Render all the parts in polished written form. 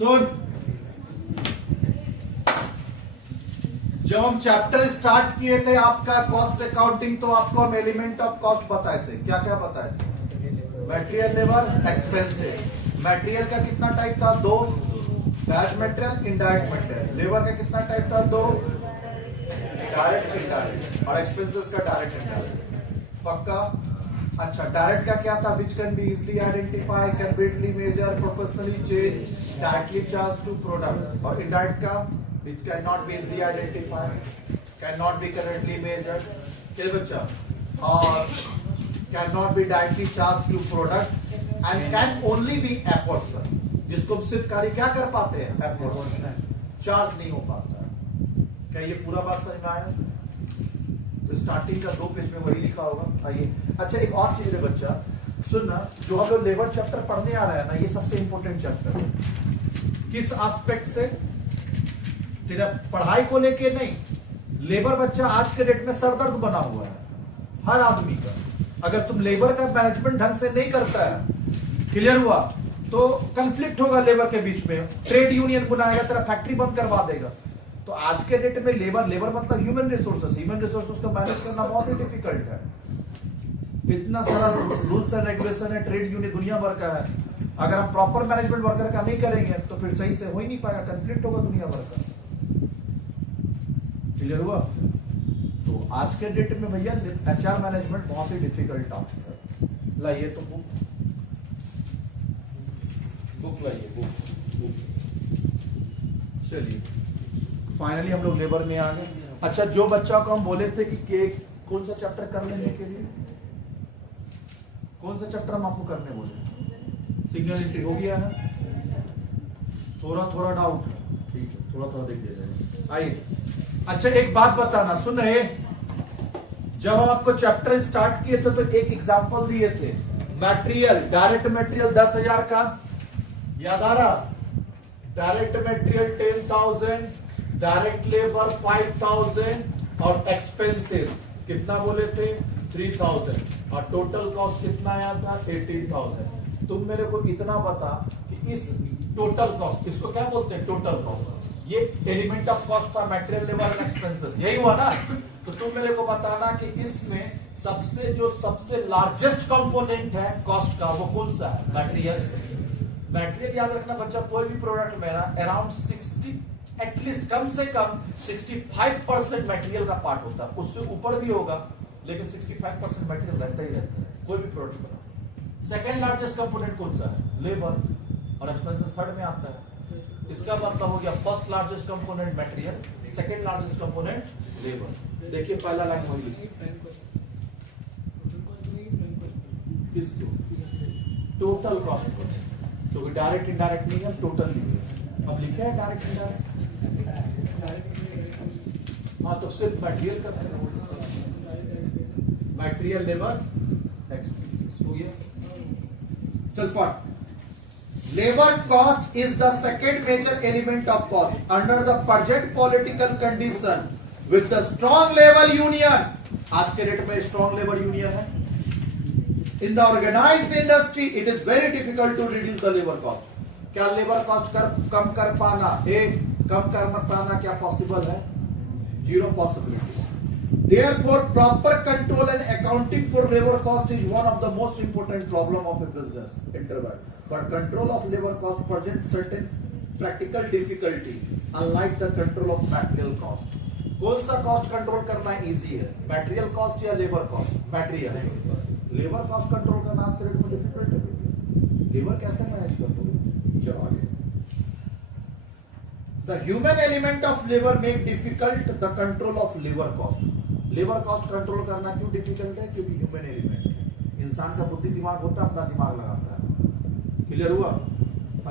सुन, जब हम chapter start किए थे आपका कॉस्ट अकाउंटिंग, तो आपको हम एलिमेंट ऑफ कॉस्ट बताए थे। क्या क्या बताए थे? Material, labour, expenses. मटेरियल का कितना टाइप था? 2, direct material, indirect material. Labour का कितना टाइप था? 2, डायरेक्ट, इनडायरेक्ट। और एक्सपेंसेस का डायरेक्ट, इनडायरेक्ट। पक्का? अच्छा, डायरेक्ट का क्या था? Which can be easily identify, can be easily measure, proportionally change, directly charge to product. और इनडायरेक्ट का which cannot be easily identified, cannot be currently measured, ठीक बच्चा, और cannot be directly charged to product and can only be apportioned, जिसको हम सिर्फ कार्य क्या कर पाते हैं? apportion, चार्ज नहीं हो पाता है। क्या ये पूरा बात समझ में आया? तो स्टार्टिंग का 2 पेज में वही लिखा होगा। आइए, अच्छा एक और चीज है बच्चा, सुनना, जो हम लोग लेबर चैप्टर पढ़ने आ रहे हैं ना, ये सबसे इंपॉर्टेंट चैप्टर है। किस एस्पेक्ट से? तेरा पढ़ाई को लेके नहीं, लेबर बच्चा आज के डेट में सरदर्द बना हुआ है हर आदमी का। अगर तुम लेबर का मैनेजमेंट ढंग से नहीं करता है, क्लियर हुआ, तो कंफ्लिक्ट होगा लेबर के बीच में, ट्रेड यूनियन बुलाएगा, तेरा फैक्ट्री बंद करवा देगा। तो आज के डेट में लेबर मतलब ह्यूमन रिसोर्सेस का मैनेज करना बहुत ही डिफिकल्ट है। इतना सारा रूल्स एंड रेगुलेशन है, ट्रेड यूनियन दुनिया भर का है। अगर हम प्रॉपर मैनेजमेंट वर्कर का नहीं करेंगे तो फिर सही से हो ही नहीं पाएगा, कंफ्लिक्ट होगा दुनिया भर का। क्लियर हुआ? तो आज के डेट में भैया एचआर मैनेजमेंट बहुत ही डिफिकल्ट टास्क है। लाइए तो बुक लाइए, बुक। चलिए, फाइनली हम लोग लेबर में आ गए। अच्छा, जो बच्चा को हम बोले थे कि कौन सा चैप्टर कर लेने के लिए, कौन सा चैप्टर हम आपको करने बोले? सिग्नल एंट्री हो गया है? थोड़ा डाउट है, ठीक है, थोड़ा देख लिया जाएगा। आइए, अच्छा एक बात बताना, सुन रहे, जब हम आपको चैप्टर स्टार्ट किए थे तो एक एग्जांपल दिए थे, मटेरियल, डायरेक्ट मटेरियल 10,000 का, याद आ रहा? डायरेक्ट मटेरियल 10,000, डायरेक्ट लेबर 5,000 और एक्सपेंसेस कितना बोले थे? 3,000। और टोटल कॉस्ट कितना आया था? 18,000। तुम मेरे को इतना बता कि इस टोटल कॉस्ट, इसको क्या बोलते हैं? Total cost. ये एलिमेंट ऑफ कॉस्ट था, मटेरियल, लेबर एंड एक्सपेंसेस, यही हुआ ना? तो तुम मेरे को बताना कि इसमें सबसे लार्जेस्ट कंपोनेंट है कॉस्ट का, वो कौन सा है? मटेरियल याद रखना बच्चा, कोई भी प्रोडक्ट मेरा अराउंड 60, एटलीस्ट कम से कम 65% मटेरियल का पार्ट होता है। उससे ऊपर भी होगा, लेकिन 65% मटेरियल रहता ही रहता है कोई भी प्रोडक्ट बना। सेकेंड लार्जेस्ट कंपोनेंट कौन सा है? लेबर, और एक्सपेंसेस थर्ड में आता है। इसका मतलब हो गया first largest component material, second largest component labour. देखिए पहला लाइन वही लिखी, टोटल कॉस्ट, क्योंकि डायरेक्ट इनडायरेक्ट नहीं है, टोटल लिखे। अब लिखे है डायरेक्ट इनडायरेक्ट, हाँ, तो सिर्फ मटेरियल का मटेरियल, लेबर, एक्सपेंसेस हो गया। चल पढ़। Labor cost is the second major element of cost under the present political condition with the strong labor union. आज के डेट में strong labor union है। In the organized industry, it is very difficult to reduce the labor cost. क्या labor cost कम कर पाना, कम कर पाना क्या possible है? Zero possibility. Therefore, proper control and accounting for labor cost is one of the most important problem of a business enterprise. But control of labor cost presents certain practical difficulty, unlike the control of material cost. कौन सा cost control करना easy है? Material cost या labour cost? Material. Labour cost control करना आज के date में difficult है। लेबर कैसे मैनेज करते? चलो आगे। The human element of labor make difficult the control of labor cost. Labour cost control करना क्यों डिफिकल्ट है? क्योंकि ह्यूमन एलिमेंट है। इंसान का बुद्धि दिमाग होता है, अपना दिमाग लगाता है। क्लियर हुआ?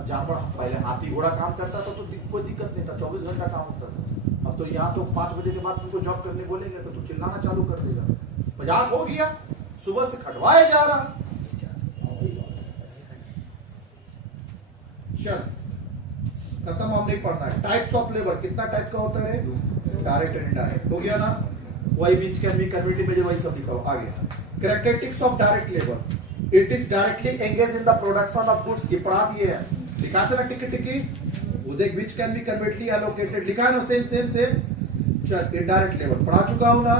जानवर पहले हाथी घोड़ा काम करता था तो कोई दिक्कत नहीं था, 24 घंटा काम होता था। अब तो यहाँ तो 5 बजे के बाद तुमको जॉब करने बोलेंगे तो तू चिल्लाना चालू कर देगा। मजाक हो गया, सुबह से खटवाया जा रहा। चल खत्म, हम नहीं पढ़ना है। टाइप्स ऑफ लेबर कितना टाइप का होता है? डायरेक्ट एंड इनडायरेक्ट हो गया ना? वही बीच कैन बी कन्वर्टेड में वही सब लिखा हो। आगे characteristics of direct labour, it is directly engage in the production of goods. ये पढ़ा दिए हैं, लिखा था ना टिकी टिकी। वो देख विच कैन बी कन्वर्टली एलोकेटेड, लिखा है ना सेम सेम सेम। चल इनडायरेक्ट लेबर पढ़ा चुका हूं ना।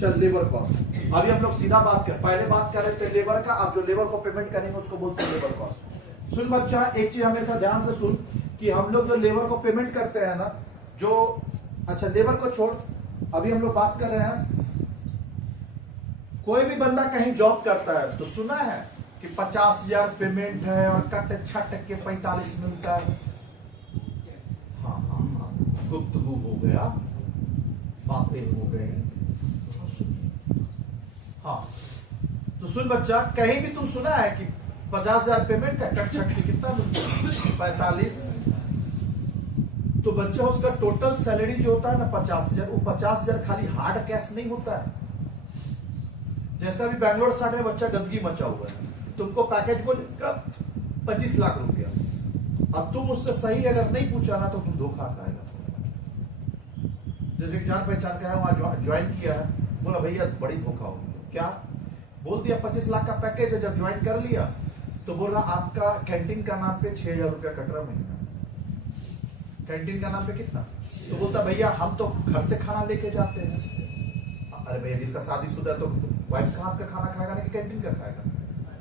चल लेबर कॉस्ट, अभी हम लोग सीधा बात कर, पहले बात कर रहे थे लेबर का, अब जो लेबर को पेमेंट करेंगे उसको बोलते हैं लेबर कॉस्ट। सुन बच्चा, एक चीज हमेशा ध्यान से सुन कि हम लोग जो लेबर को पेमेंट करते हैं ना, जो अच्छा लेबर को छोड़, अभी हम लोग बात कर रहे हैं, कोई भी बंदा कहीं जॉब करता है तो सुना है कि 50,000 पेमेंट है और कट छट के 45 मिलता है। हाँ हाँ हाँ, गुफ्तगू हो गया, बातें हो गई। हाँ तो सुन बच्चा, कहीं भी तुम सुना है कि 50,000 पेमेंट है, कट छट के कितना मिलता है? 45। तो बच्चा उसका टोटल सैलरी जो होता है ना 50,000, वो 50,000 खाली हार्ड कैश नहीं होता है। जैसा भी बैंगलोर साइड में बच्चा गंदगी मचा हुआ है, तुमको पैकेज बोलेगा 25 लाख रुपया, अब तुम उससे सही अगर नहीं पूछा ना तो तुम धोखा खाएगा। जैसे जान पहचान का है, वहां ज्वाइन किया है, बोला भैया बड़ी धोखा हो गया। क्या बोल दिया? 25 लाख का पैकेज है। जब ज्वाइन कर लिया तो बोला आपका कैंटीन का नाम पे 6,000 रुपया कट रहा महीना। कैंटीन का नाम पे कितना? तो बोलता भैया हम तो घर से खाना लेके जाते हैं। अरे भैया जिसका शादीशुदा तो वाइफ का हाथ का खाना खाएगा नहीं कि कैंटीन का खाएगा?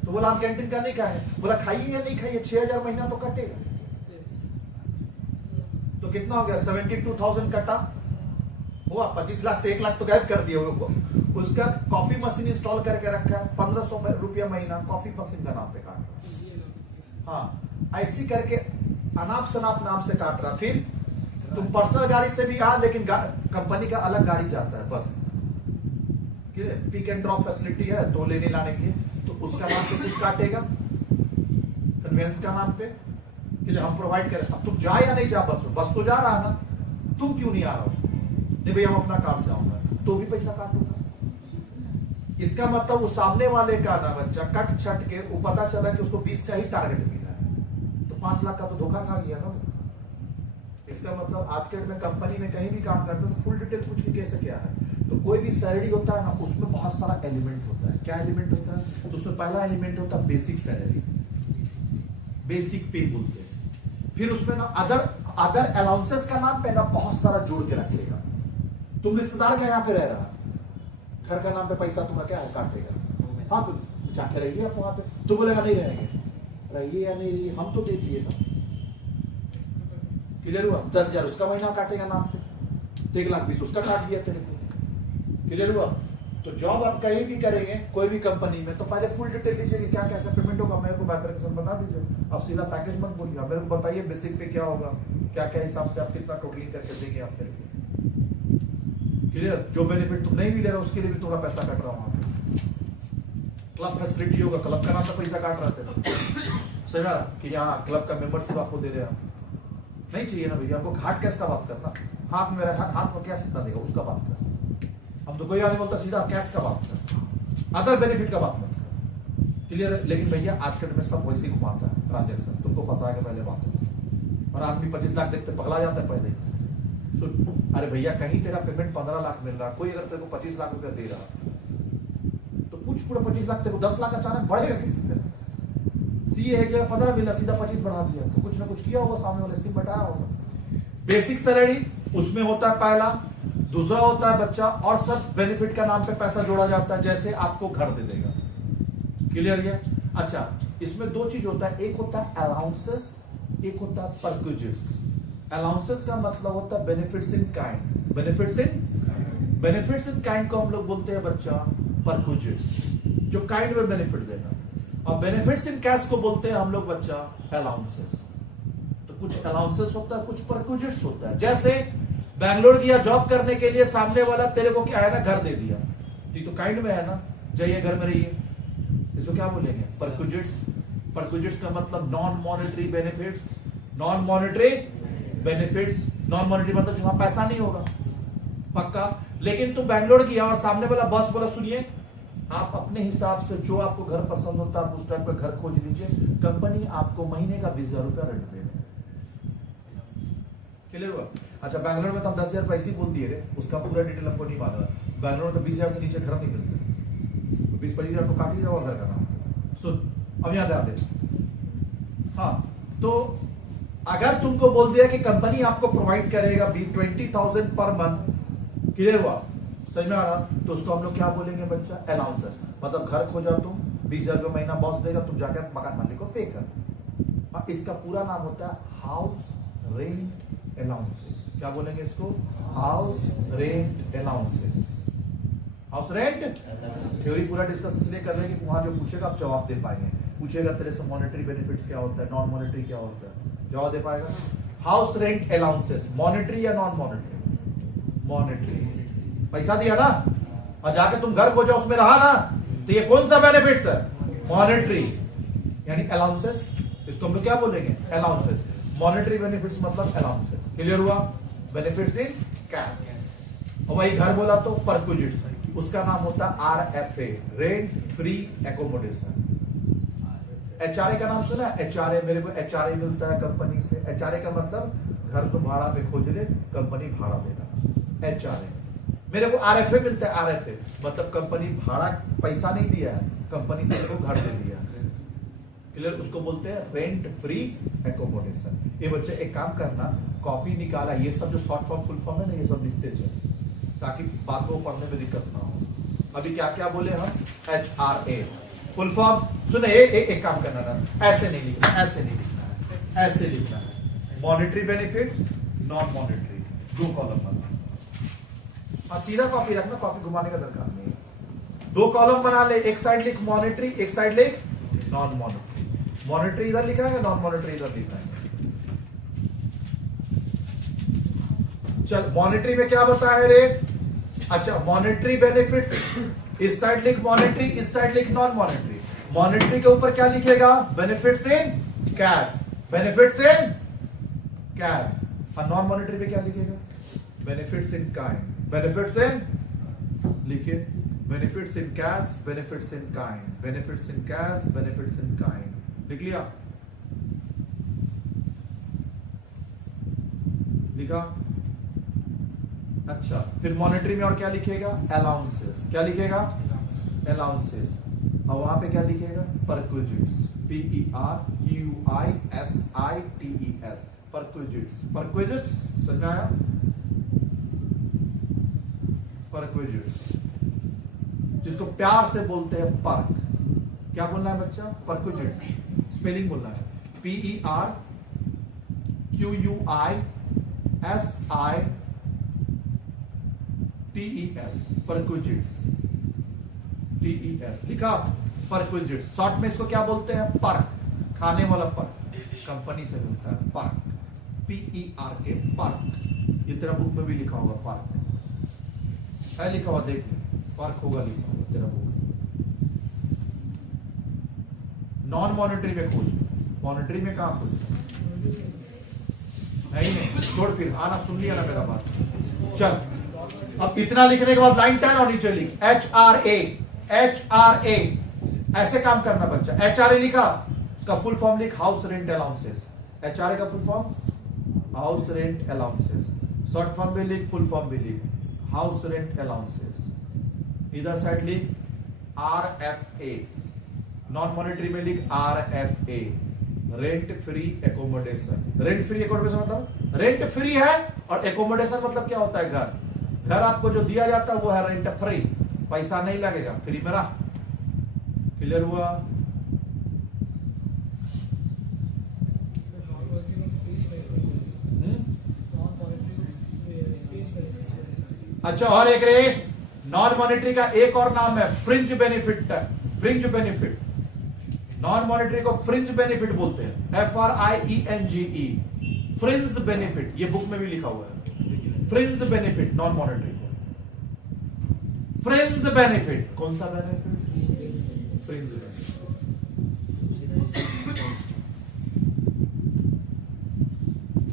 तो बोला हम कैंटीन का नहीं खाए। बोला खाइए या नहीं खाइए, 6,000 महीना तो कटेगा। तो कितना हो गया? 72,000 कटा हुआ। 25 लाख से 1 लाख तो गायब कर दिया वो। उसका कॉफी मशीन इंस्टॉल करके रखा है, 1,500 रुपया महीना कॉफी मशीन का नाम पे काट। हाँ ऐसी करके अनाप शनाप नाम से काट रहा। फिर तुम पर्सनल गाड़ी से भी आ, लेकिन कंपनी का अलग गाड़ी जाता है बस, पिक एंड ड्रॉप फैसिलिटी है तो लेने लाने के लिए, तो उसका नाम पे कुछ काटेगा कन्वेंस का नाम पे कि हम प्रोवाइड करें। अब तुम जा या नहीं जा बस में, बस तो जा रहा है ना, तुम क्यों नहीं आ रहा उसको? नहीं भैया हम अपना कार से आऊंगा, तो भी पैसा काटूंगा। इसका मतलब वो सामने वाले का ना बच्चा कट छट के वो पता चला कि उसको 20 का ही टारगेट मिला है, तो 5 लाख का तो धोखा खा गया ना। इसका मतलब आज के में कंपनी में कहीं भी काम करते हैं तो फुल डिटेल पूछ के कैसे क्या है। तो कोई भी सैलरी होता है ना, उसमें बहुत सारा एलिमेंट होता है। क्या एलिमेंट होता है? तो उसमें पहला एलिमेंट होता है बेसिक सैलरी, बेसिक पे बोलते हैं। फिर उसमें ना अदर अलाउंसेस का नाम पे ना बहुत सारा जोड़ के रखेगा। तुम रिश्तेदार के यहाँ पे रह रहा, घर का नाम पे पैसा तुम्हारा क्या है काटेगा। हाँ तो जाके रहिए आप वहां पे, तो बोलेगा नहीं रहेंगे, रहिए या नहीं रहिए हम तो दे दिए ना। क्लियर हुआ? 10,000 उसका महीना काटेगा नाम पे, 1,20,000 उसका काट दिया तेरे को। क्लियर हुआ? तो जॉब आप कहीं भी करेंगे कोई भी कंपनी में, तो पहले फुल डिटेल लीजिए कि क्या कैसा पेमेंट होगा, मेरे को बाइफरकेशन बता दीजिए। अब सीधा पैकेज मत बोलिए, मेरे को बताइए बेसिक पे क्या होगा, क्या क्या हिसाब से आप कितना टोटलिंग करके देंगे आप मेरे को। क्लियर? जो बेनिफिट तुम नहीं भी ले रहे उसके लिए भी तुम्हारा पैसा कट रहा वहां पे। क्लब फैसिलिटी होगा, क्लब का नाम पे पैसा काट रहे थे, सही बात कि यहाँ क्लब का मेंबरशिप आपको दे रहे हैं। नहीं चाहिए ना भैया, आपको हार्ड कैश का बात करना, हाथ में रखा, हाथ में कैश कितना देगा उसका बात कर। हम तो कोई आदमी बोलता सीधा कैश का बात कर, अदर बेनिफिट का बात मत कर। क्लियर है? लेकिन भैया आज के में सब वैसे ही घुमाता है ट्रांजेक्शन, तुमको फंसा के पहले बात हो, और आदमी 25 लाख देखते पगला जाता है पहले। सुन, अरे भैया कहीं तेरा पेमेंट 15 लाख मिल रहा, कोई अगर तेरे को 25 लाख रुपया दे रहा तो पूछ पूरा 25 लाख तेरे को 10 लाख अचानक बढ़ेगा किसी तरह? सीए एक जगह 15 मिला, सीधा 25 बढ़ा दिया, तो कुछ ना कुछ किया होगा, सामने वाले स्कीम बताया होगा। बेसिक सैलरी उसमें होता है पहला। दूसरा होता है बच्चा और सब बेनिफिट का नाम पे पैसा जोड़ा जाता है, जैसे आपको घर दे देगा। क्लियर है? अच्छा, इसमें दो चीज होता है, एक होता है अलाउंसेस, एक होता है परक्यूजेस। अलाउंसेस का मतलब होता है benefits in kind, benefits in kind को हम लोग बोलते हैं बच्चा परक्यूजेस, जो काइंड में बेनिफिट देना। और बेनिफिट्स इन कैश को बोलते हैं हम लोग बच्चा अलाउंसेस। तो कुछ अलाउंसेस होता है, कुछ परक्यूजेस होता है। जैसे बैंगलोर गया जॉब करने के लिए, सामने वाला तेरे को क्या है ना घर दे दिया, तो काइंड में है ना, जाइए घर में रहिए, इसको क्या बोलेंगे? परक्यूजेट्स। परक्यूजेट्स का मतलब non monetary benefits, non monetary benefits. Non monetary मतलब जहां पैसा नहीं होगा पक्का। लेकिन तू बैंगलोर गया और सामने वाला बॉस बोला सुनिए आप अपने हिसाब से जो आपको घर पसंद होता है आप उस टाइप का घर खोज लीजिए, कंपनी आपको महीने का 20,000 रुपया रेंट देगा। क्लियर हुआ? अच्छा, बैंगलोर में तो हम 10,000 पैसे बोल दिए रे, उसका पूरा डिटेल हमको नहीं मालूम है। बैंगलोर में तो 20,000 से नीचे घर नहीं मिलते, 20-25,000 तो काट ही जाओ घर का नाम। सुन अब याद आते। हाँ, तो अगर तुमको बोल दिया कि कंपनी आपको प्रोवाइड करेगा 20,000 पर मंथ, क्लियर हुआ, समझ में आ रहा, तो उसको हम लोग क्या बोलेंगे बच्चा, अलाउंसेस। मतलब घर खोजा तुम, 20,000 रुपये महीना बॉस देगा, तुम जाकर मकान मालिक को पे कर। और इसका पूरा नाम होता है हाउस रेंट अलाउंसेस। क्या बोलेंगे इसको, house rent allowances. House rent theory पूरा डिस्कस इसलिए कर रहे हैं कि वहां जो पूछेगा आप जवाब दे पाएंगे। पूछेगा तेरे से मॉनेटरी बेनिफिट्स क्या होता है, नॉन मॉनेटरी क्या होता है, जवाब दे पाएगा। हाउस रेंट अलाउंसेस, मॉनेटरी या नॉन मॉनेटरी, मॉनेटरी, पैसा दिया ना और जाके तुम घर खोजा उसमें रहा ना, तो ये कौन सा बेनिफिट्स है, मॉनेटरी यानी अलाउंसेस। इसको हम लोग क्या बोलेंगे, अलाउंसेस। मॉनेटरी बेनिफिट्स मतलब अलाउंसेस। क्लियर हुआ, बेनिफिट्स इन कैश। और वही घर बोला तो परक्विजिट्स, उसका नाम होता है RFA, rent free accommodation. HRA का नाम सुना है, HRA, मेरे को HRA मिलता है कंपनी से। HRA का मतलब घर तो भाड़ा पे खोज ले, कंपनी भाड़ा देगा, HRA। मेरे को RFA मिलता है, RFA मतलब कंपनी भाड़ा पैसा नहीं दिया है, कंपनी तेरे को घर दे दिया। क्लियर, उसको बोलते हैं रेंट फ्री एकोमोडेशन। ये बच्चे एक काम करना, कॉपी निकाला, ये सब जो शॉर्ट फॉर्म फुल फॉर्म है ना, ये सब लिखते चले ताकि बाद में पढ़ने में दिक्कत ना हो। अभी क्या क्या बोले हम, HRA फुल फॉर्म सुने। एक काम करना ना, ऐसे नहीं लिखना, ऐसे नहीं लिखना है, ऐसे लिखना है। Monetary benefit, non monetary, 2 column बना, सीधा कॉपी रखना, कॉपी घुमाने का दरकार नहीं है। 2 कॉलम बना ले, एक साइड लिख मॉनेटरी, एक साइड लिख नॉन मॉनेटरी। मॉनेटरी इधर लिखा है, नॉन मॉनेटरी इधर लिखा है। चल, मॉनेटरी में क्या बताया रे, अच्छा मॉनेटरी बेनिफिट्स, इस साइड लिख मॉनेटरी, इस साइड लिख नॉन मॉनेटरी। मॉनेटरी के ऊपर क्या लिखेगा, benefits in cash, benefits in cash. और नॉन मॉनेटरी में क्या लिखेगा, benefits in kind, benefits in, लिखिए benefits in cash, benefits in kind, benefits in cash, benefits in kind. लिख लिया, लिखा। अच्छा, फिर मॉनेटरी में और क्या लिखेगा, अलाउंसेस। क्या लिखेगा, अलाउंसेस। और वहां पे क्या लिखेगा, परक्विजिट्स, PERQUISITES, परक्विजिट्स। परक्विजिट्स समझ में आया, परक्विजिट्स जिसको प्यार से बोलते हैं पर्क। क्या बोलना है बच्चा, परक्विजिट्स। स्पेलिंग बोलना है, PERQUISITES, परक्विजिट्स, TES लिखा, परक्विजिट्स। शॉर्ट में इसको क्या बोलते हैं, पर्क, खाने वाला पर्क, कंपनी से मिलता है पर्क, PERK, पर्क। ये तेरा बुक में भी लिखा होगा, पर्क है लिखा हुआ, देख पर्क होगा लिखा हुआ तेरा बुक। नॉन मॉनेटरी में खोज, मॉनेटरी में कहां खोज, नहीं छोड़, फिर आना, सुन लिया ना मेरा बात। चल, अब इतना लिखने के बाद लाइन 10 और नीचे लिख HRA, HRA ऐसे काम करना बच्चा। HRA लिखा, उसका फुल फॉर्म लिख, हाउस रेंट अलाउंसेस। HRA का full farm house rent allowances. Short form भी लिख, फुल फॉर्म भी लिख, हाउस रेंट अलाउंसेस। इधर साइड लिख RFA, नॉन मॉनेटरी में लिख RFA, rent free accommodation. Rent free accommodation मतलब रेंट फ्री है, और एकोमोडेशन मतलब क्या होता है, घर। घर आपको जो दिया जाता है वो है रेंट फ्री, पैसा नहीं लगेगा, फ्री में रहा। क्लियर हुआ, अच्छा। और एक रे, नॉन मॉनेटरी का एक और नाम है fringe benefit. Fringe benefit, non monetary को फ्रिंज बेनिफिट बोलते हैं, FRINGE, फ्रिंज बेनिफिट। ये बुक में भी लिखा हुआ है, फ्रिंज बेनिफिट, नॉन मॉनेटरी को फ्रिंज बेनिफिट। कौन सा बेनिफिट, फ्रिंज बेनिफिट।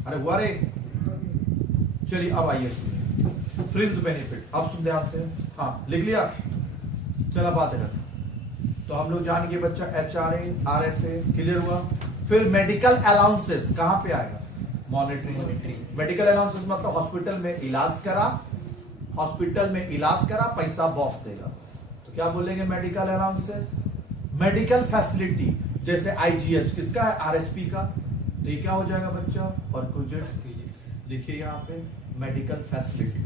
अरे हुआ रे, चलिए अब आइए फ्रिंज बेनिफिट। अब सुन ध्यान से, हाँ लिख लिया, चला बात है। तो हम लोग जान गए बच्चा HRA, RFA, क्लियर हुआ। फिर मेडिकल अलाउंसेस कहां पे आएगा, मॉनेटरी। मेडिकल अलाउंसेस मतलब हॉस्पिटल में इलाज करा, हॉस्पिटल में इलाज करा, पैसा बॉस देगा, तो क्या बोलेंगे, मेडिकल अलाउंसेस। मेडिकल फैसिलिटी जैसे IGH किसका है, RSP का, तो ये क्या हो जाएगा बच्चा? परक्विजिट्स। देखिए यहाँ पे medical facility,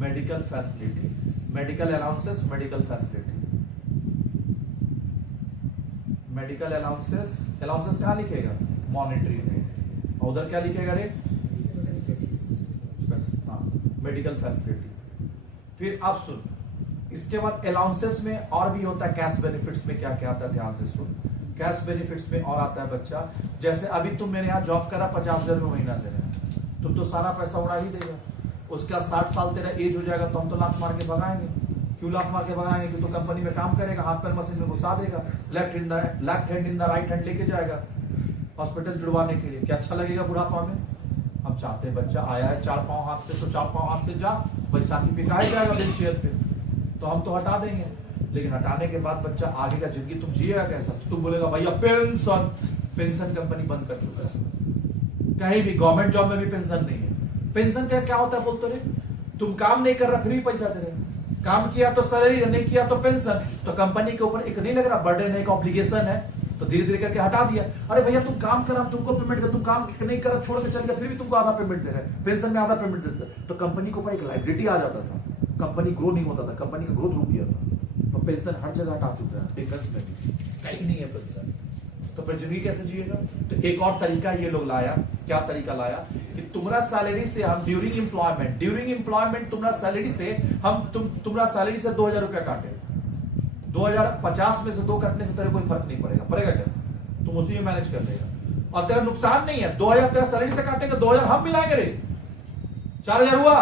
medical facility, medical allowances, medical facility, medical allowances. Allowances कहाँ लिखेगा? मॉनिटरी में। उधर क्या लिखेगा रे? हाँ, मेडिकल फैसिलिटी। फिर आप सुन, इसके बाद अलाउंसेस में और भी होता है। कैश बेनिफिट्स में क्या क्या आता है, ध्यान से सुन। कैश बेनिफिट्स में और आता है बच्चा, जैसे अभी तुम मेरे यहाँ जॉब करा, 50,000 रुपये महीना दे रहे हैं, तुम तो सारा पैसा उड़ा ही देगा। उसका 60 साल तेरा एज हो जाएगा तो हम तो लात मार के भगाएंगे। क्यों लात मार के भगाएंगे? कि तो कंपनी में काम करेगा, हाथ पैर मशीन में घुसा देगा, left hand in the right hand लेके जाएगा हॉस्पिटल जुड़वाने के लिए। क्या अच्छा लगेगा बुढ़ापा में? हम चाहते हैं बच्चा आया है 4 पांव हाथ से, तो 4 पांव हाथ से जा, बैसाखी पे कहा जाएगा बेंच चेयर पे, तो हम तो हटा देंगे। लेकिन हटाने के बाद बच्चा आगे का जिंदगी तुम जिएगा कैसा? तो तुम बोलेगा भैया पेंशन, पेंशन कंपनी बंद कर चुका है। कहीं भी गवर्नमेंट जॉब में भी पेंशन नहीं है। पेंशन का क्या होता है बोलते रे? तुम काम नहीं कर रहा फिर भी पैसा दे रहे, काम किया तो सैलरी, नहीं किया तो पेंशन। तो कंपनी के ऊपर एक नहीं लग रहा बर्डन है, एक ऑब्लिगेशन है, तो धीरे धीरे करके हटा दिया। अरे भैया तुम काम करा, तुमको पेमेंट कर, तुम काम नहीं करा छोड़ के चल गया, फिर भी तुमको आधा पेमेंट दे रहे हैं, पेंशन में आधा पेमेंट देते हैं। तो कंपनी के ऊपर एक लाइबिलिटी आ जाता था, कंपनी ग्रो नहीं होता था, कंपनी का ग्रोथ रुक गया था। तो पेंशन हर जगह हटा चुका है, डिफेंस में भी कहीं नहीं है पेंशन। तो फिर जिंदगी कैसे जिएगा? तो एक और तरीका ये लोग लाया। क्या तरीका लाया? कि तुम्हारा सैलरी से हम ड्यूरिंग एम्प्लॉयमेंट तुम्हारा सैलरी से हम तुम्हारा सैलरी से 2,000 रुपया काटे। 2050 में से 2 काटने से तेरे कोई फर्क नहीं पड़ेगा। पड़ेगा क्या? तुम उसी में मैनेज कर लेगा और तेरा नुकसान नहीं है। 2,000 तेरा सैलरी से काटेंगे, 2,000 हम मिलाएंगे रे, 4,000 हुआ।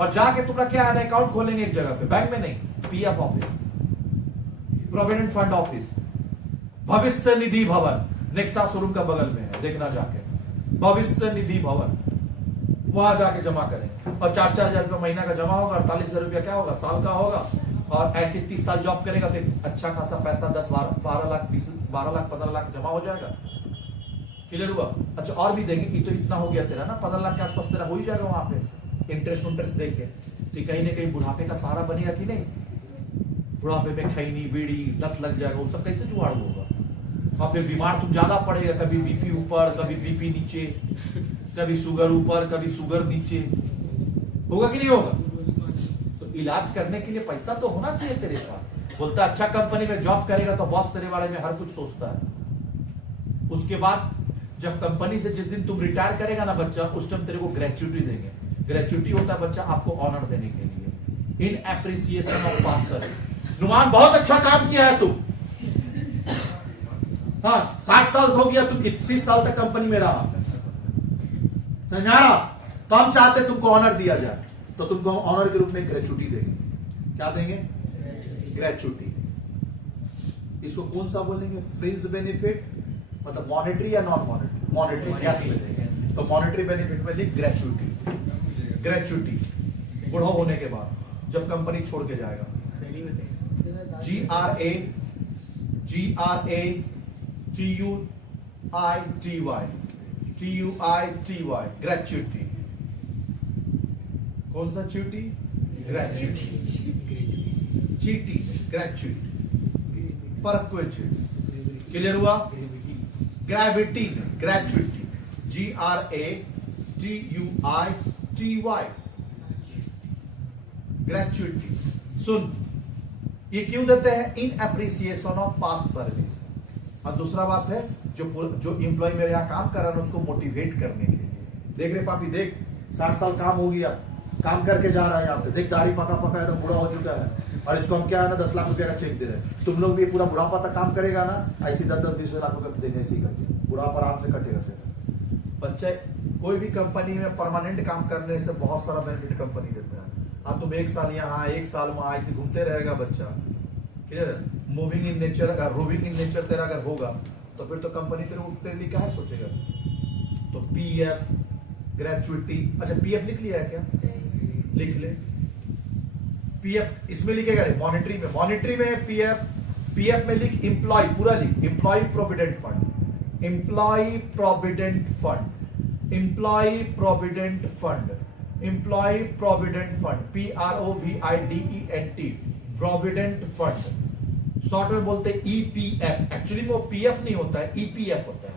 और जाके तुम्हारा क्या है, अकाउंट खोलेंगे एक जगह पे, बैंक में नहीं, PF office, provident fund office, भविष्य निधि भवन, नेक्सा शोरूम का बगल में है, देखना जाके, भविष्य निधि भवन, वहां जाके जमा करें। और 4-4 हजार महीना का जमा होगा, 48,000 रुपया क्या होगा, साल का होगा। और ऐसे 30 साल जॉब करेगा तो अच्छा खासा पैसा 10-12 लाख 12 लाख 15 लाख जमा हो जाएगा। क्लियर हुआ? अच्छा और भी देंगे कि तो इतना हो गया तेरा ना, 15 लाख के आसपास तेरा हो ही जाएगा वहां पे, इंटरेस्ट देके। तो कहीं ना कहीं बुढ़ापे का सहारा बनेगा कि नहीं? बुढ़ापे में खैनी बीड़ी लत लग जाएगा, वो सब कैसे जुगाड़ होगा? और फिर बीमार तुम ज्यादा पड़ेगा, कभी बीपी ऊपर, कभी बीपी नीचे, कभी शुगर ऊपर, कभी शुगर नीचे, होगा कि नहीं होगा? तो इलाज करने के लिए पैसा तो होना चाहिए तेरे पास। बोलता अच्छा कंपनी में जॉब करेगा तो बॉस तेरे बारे में हर कुछ सोचता है। उसके बाद जब कंपनी से जिस दिन तुम रिटायर करेगा ना बच्चा, उस टाइम तेरे को ग्रेच्युटी देंगे। ग्रेच्युटी होता है बच्चा आपको ऑनर देने के लिए, in appreciation of past service. नुमान बहुत अच्छा काम किया है तुम, हाँ 60 साल हो गया, तुम 31 साल तक कंपनी में रहा, समझा? तो हम चाहते तुमको ऑनर दिया जाए, तो तुमको ऑनर के रूप में ग्रेच्युटी देंगे। क्या देंगे? ग्रेच्युटी। इसको कौन सा बोलेंगे? फ्रिंज बेनिफिट, मतलब मॉनेटरी या नॉन मॉनेटरी? मॉनेटरी। कैसे देंगे? तो मॉनेटरी बेनिफिट में लिख ग्रेच्युटी। ग्रेच्युटी बूढ़ा होने के बाद जब कंपनी छोड़ के जाएगा, GRATUITY ग्रेच्युटी। कौन सा च्यूटी? ग्रेच्युटी। चीटी ग्रेच्युटी, परक्विजिट्स। क्लियर हुआ? Gravity gratuity, GRATUITY gratuity. सुन, ये क्यों देते हैं? इन एप्रिसिएशन ऑफ पास्ट सर्विस। और दूसरा बात है जो एम्प्लॉय मेरे यहाँ काम कर रहा है उसको मोटिवेट करने के लिए। देख रहे पापी, देख 60 साल काम हो गया, काम करके जा रहा है यहाँ पे, देख दाढ़ी पका पका एकदम बूढ़ा हो चुका है, और इसको हम क्या है ना 10 लाख रुपया का चेक दे रहे हैं। तुम लोग भी पूरा बुढ़ापा तक काम करेगा ना, ऐसी 10-20 लाख रुपया देने ऐसे ही करके बुढ़ापा आराम से कटेगा। बच्चे कोई भी कंपनी में परमानेंट काम करने से बहुत सारा बेनिफिट कंपनी देता है। हाँ तुम 1 साल यहाँ 1 साल वहां ऐसे घूमते रहेगा बच्चा, क्लियर? मूविंग इन नेचर, अगर रोविंग इन नेचर तेरा अगर होगा तो फिर तो कंपनी तेरे लिए क्या है सोचेगा। तो पीएफ ग्रेच्युटी, अच्छा पीएफ लिख लिया है क्या? लिख ले। पीएफ इसमें लिखेगा रे मॉनिटरी में, मॉनिटरी में पीएफ में लिख एम्प्लॉय, पूरा लिख employ provident fund, employ provident fund, employ provident fund, employ provident fund, PROVIDENT provident fund, शॉर्ट में बोलते हैं ईपीएफ। एक्चुअली वो पीएफ नहीं होता है, ईपीएफ होता है।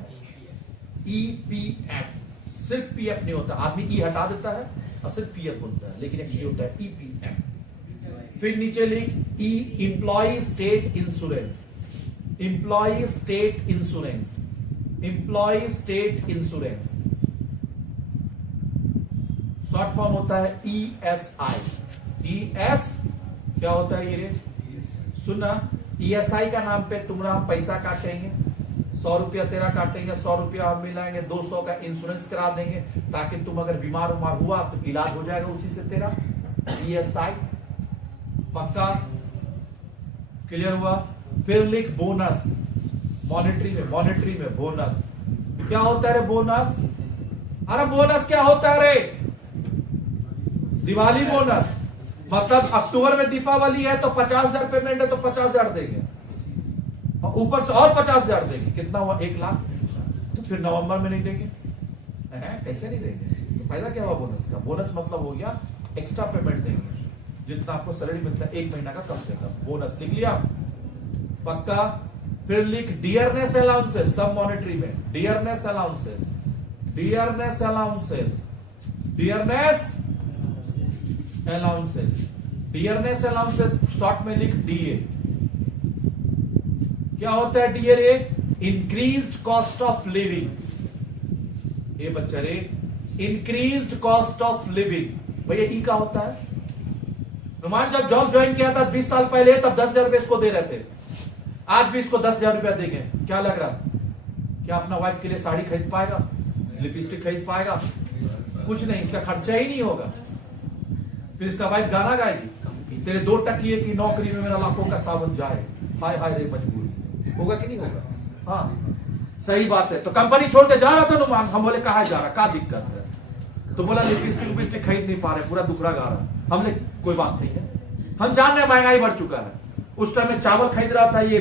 ईपीएफ, सिर्फ पीएफ नहीं होता, आदमी ई हटा देता है और सिर्फ पीएफ बोलता है, लेकिन एक्चुअली होता है ईपीएफ। फिर नीचे लिख E employee state insurance, employee state insurance, employee state insurance, short form होता है ईएसआई। ईएस क्या होता है ये? सुनना, ईएसआई का नाम पे तुम्हारा हम पैसा काटेंगे, 100 रुपया तेरा काटेंगे, 100 रुपया हम मिलाएंगे, 200 का इंश्योरेंस करा देंगे ताकि तुम अगर बीमार उमार हुआ तो इलाज हो जाएगा उसी से तेरा। ईएसआई पक्का क्लियर हुआ? फिर लिख बोनस, मॉनेटरी में, मॉनेटरी में बोनस क्या होता है रे? बोनस, अरे बोनस क्या होता है रे? दिवाली बोनस मतलब अक्टूबर में दीपावली है तो 50,000 पेमेंट है तो 50,000 देंगे और ऊपर से और 50,000 देंगे, कितना हुआ? 1 लाख। तो फिर नवंबर में नहीं देंगे? कैसे नहीं देंगे? तो फायदा क्या हुआ बोनस का? बोनस मतलब हो गया एक्स्ट्रा पेमेंट देंगे, जितना आपको सैलरी मिलता है 1 महीना का कम से कम, बोनस। लिख लिया पक्का? फिर लिख डियरनेस अलाउंसेस, सब मॉनेटरी में dearness allowances, dearness allowances, dearness allowances, dearness allowances short में लिख डीए। क्या होता है डीए रे? Increased cost of living. ये बच्चा रे, इंक्रीज्ड कॉस्ट ऑफ लिविंग। भैया ई का होता है? नुमान जब जॉब ज्वाइन किया था 20 साल पहले, तब 10,000 रुपए इसको दे रहे थे, आज भी इसको 10,000 रुपया देंगे। क्या लग रहा? क्या अपना वाइफ के लिए साड़ी खरीद पाएगा, लिपस्टिक खरीद पाएगा? कुछ नहीं, इसका खर्चा ही नहीं होगा। फिर इसका वाइफ गाना गाएगी, तेरे 2 टकिए की नौकरी में मेरा लाखों का सावन जाए, हाय हाय रे मजबूरी। होगा कि नहीं होगा? हाँ सही बात है। तो कंपनी छोड़ के जा रहा था नुमान, हम बोले कहा जा रहा, क्या दिक्कत है? तो बोला लिपस्टिक खरीद नहीं पा रहे, पूरा दुखड़ा गा रहा। हमने कोई बात नहीं है, हम जान रहे महंगाई बढ़ चुका है। उस टाइम में चावल खरीद रहा था ये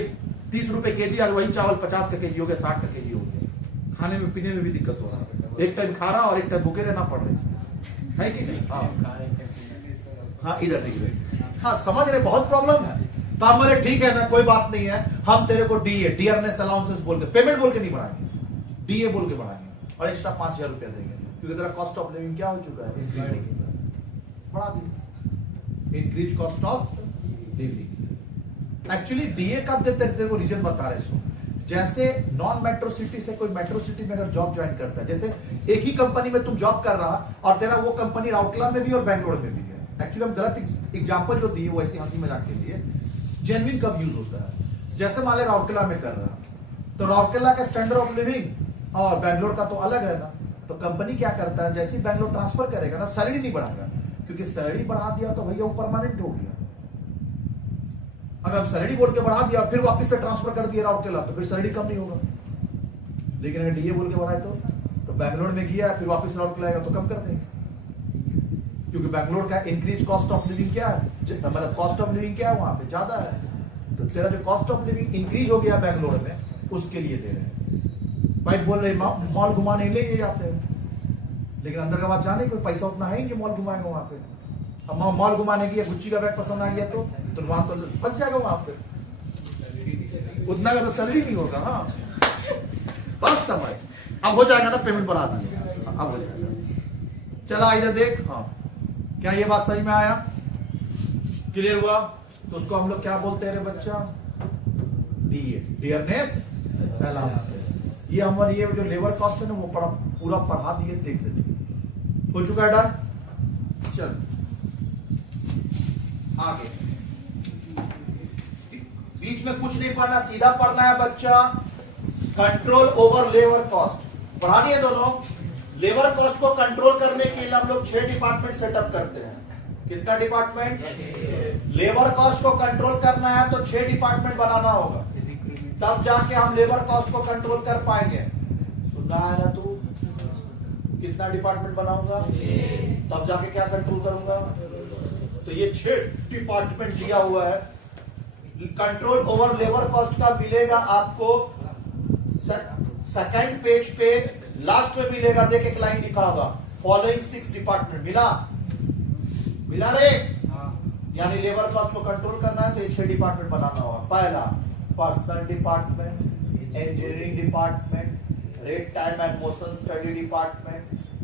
30 रुपए केजी, और वही चावल 50 का केजी हो गया, 60 का केजी हो गया। खाने में पीने में भी दिक्कत हो रहा है, एक टाइम खा रहा और एक टाइम भूखे रहना पड़ रहा है कि नहीं? हाँ इधर दिख रही, हाँ समझ रहे, बहुत प्रॉब्लम है। तो हम बोले ठीक है ना, कोई बात नहीं है, हम तेरे को डीए, डियरनेस अलाउंसेस बोल के, पेमेंट बोल के नहीं बढ़ाएंगे, डीए बोल के बढ़ाएंगे और एक्स्ट्रा 5,000 रुपया देंगे, क्योंकि तेरा कॉस्ट ऑफ लिविंग क्या हो चुका है? बढ़ा दी, increase cost of living. Actually DA कब देते हैं तेरे को रीजन बता रहे सो। जैसे नॉन मेट्रो सिटी से कोई मेट्रो सिटी में अगर जॉब ज्वाइन करता है, जैसे एक ही कंपनी में तुम जॉब कर रहा और तेरा वो कंपनी राउरकेला में भी और बैंगलोर में भी है। एक्चुअली हम गलत एग्जांपल जो दिए वो ऐसी हंसी मजाक के लिए, जेन्युइन कब यूज होता है? जैसे मान ले राउरकेला में कर रहा, तो राउरकेला का स्टैंडर्ड ऑफ लिविंग और बैंगलोर का तो अलग है ना। तो कंपनी क्या करता है, जैसे ही बैंगलोर ट्रांसफर करेगा ना, सैलरी नहीं बढ़ाएगा, क्योंकि सैलरी बढ़ा दिया तो भैया वो परमानेंट हो गया। अगर सैलरी बोल के बढ़ा दिया फिर वापस से ट्रांसफर कर दिया राउरकेला, तो फिर सैलरी कम नहीं होगा। लेकिन अगर डीए बोल के बढ़ाए तो बैंगलोर में किया फिर वापस राउरकेला आएगा तो कम कर देंगे, क्योंकि बैंगलोर का इंक्रीज कॉस्ट ऑफ लिविंग क्या है, मतलब कॉस्ट ऑफ लिविंग क्या है वहां पे ज्यादा है। तो तेरा जो कॉस्ट ऑफ लिविंग इंक्रीज हो गया बैंगलोर में, उसके लिए दे रहे हैं। भाई बोल रहे मॉल घुमाने नहीं ले जाते हैं, लेकिन अंदर का बात जाने कोई पैसा उतना है ही नहीं मॉल घुमाएगा वहां पे। अब मॉल घुमाने की गुच्ची का बैग पसंद आ गया तो वहां तो फंस जाएगा वहां पे, उतना का तो सैलरी नहीं होगा। हाँ बस समझ, अब हो जाएगा ना, पेमेंट बढ़ा दीजिए, अब हो जाएगा। चला इधर देख, हाँ क्या ये बात समझ में आया? क्लियर हुआ? तो उसको हम लोग क्या बोलते हैं रे बच्चा? DA, dearness allowances. ये हमारी ये जो लेबर कॉस्ट है ना, वो पूरा पढ़ा दिए, देख लेते। हो चुका है डन? चल आगे, बीच में कुछ नहीं पढ़ना, सीधा पढ़ना है बच्चा। कंट्रोल ओवर लेबर कॉस्ट पढ़ानी है दोनों। लेबर कॉस्ट को कंट्रोल करने के लिए हम लोग 6 डिपार्टमेंट सेटअप करते हैं। कितना डिपार्टमेंट? लेबर कॉस्ट को कंट्रोल करना है तो 6 डिपार्टमेंट बनाना होगा, तब जाके हम लेबर कॉस्ट को कंट्रोल कर पाएंगे। सुनना है ना तू? कितना डिपार्टमेंट बनाऊंगा तब जाके क्या कंट्रोल करूंगा? तो ये 6 डिपार्टमेंट दिया हुआ है। कंट्रोल ओवर लेबर कॉस्ट का मिलेगा आपको सेकंड पेज पे, लास्ट में मिलेगा, देख एक लाइन लिखा होगा, फॉलोइंग 6 डिपार्टमेंट। मिला रे? यानी लेबर कॉस्ट को कंट्रोल करना है तो ये 6 डिपार्टमेंट बनाना होगा। पहला personal department, engineering department, rate time and motion study department,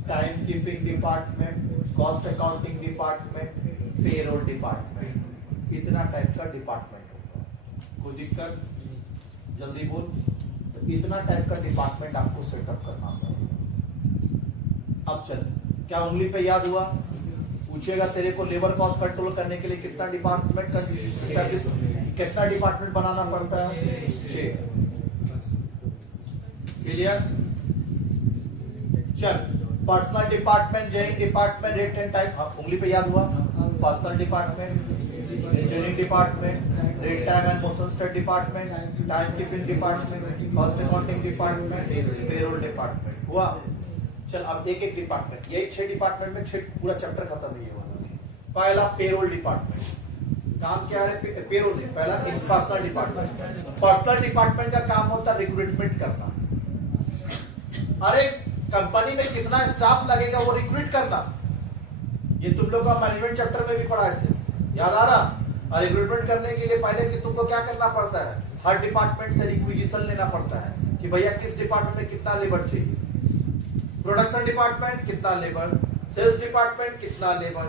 time keeping department, cost accounting department, payroll department. इतना टाइप का डिपार्टमेंट होता है। कोई दिक्कत? जल्दी बोल। तो इतना टाइप का डिपार्टमेंट आपको सेटअप करना पड़ेगा। अब चल, क्या उंगली पे याद हुआ? पूछेगा तेरे को लेबर कॉस्ट कंट्रोल करने के लिए कितना डिपार्टमेंट कितना डिपार्टमेंट बनाना पड़ता है? 6। क्लियर? चल, personnel department, engineering department, rate and time, उंगली पे याद हुआ? Personnel department, engineering department, rate time and motion study department, time keeping department, cost accounting department, payroll department. हुआ? चल, अब एक एक डिपार्टमेंट, यही 6 डिपार्टमेंट में 6 पूरा चैप्टर खत्म है ये वाला। पहला पेरोल डिपार्टमेंट। काम क्या है? पेरोल नहीं, पहला पर्सनल डिपार्टमेंट। पर्सनल डिपार्टमेंट का काम होता है रिक्रूटमेंट करना। अरे कंपनी में कितना स्टाफ लगेगा वो रिक्रूट करना। ये तुम लोग का मैनेजमेंट चैप्टर में भी पढ़ाए थे, याद आ रहा? और रिक्रूटमेंट करने के लिए पहले कि तुमको क्या करना पड़ता है? हर डिपार्टमेंट से रिक्विजिशन लेना पड़ता है कि भैया किस डिपार्टमेंट में कितना लेबर चाहिए। प्रोडक्शन डिपार्टमेंट कितना लेबर, सेल्स डिपार्टमेंट कितना लेबर,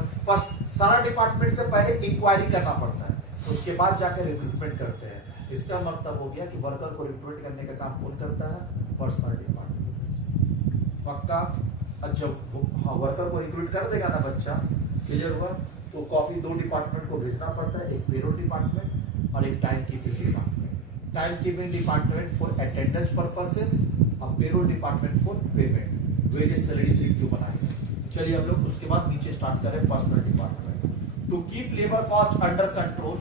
सारा डिपार्टमेंट से पहले इंक्वायरी करना पड़ता है, उसके बाद जाकर रिक्रूटमेंट करते हैं। इसका मतलब हो गया कि वर्कर को रिक्रूट करने का काम कौन करता है? Personal department. पक्का? जब हाँ वर्कर को रिक्रूट कर देगा ना बच्चा, क्लियर हुआ? तो कॉपी 2 डिपार्टमेंट को भेजना पड़ता है, एक पेरोल डिपार्टमेंट और एक time keeping department. Time keeping department for attendance purposes और payroll department for payment, wages, salary sheet जो बनाएंगे। चलिए हम लोग उसके बाद नीचे स्टार्ट करें personal department. To keep labour cost under control,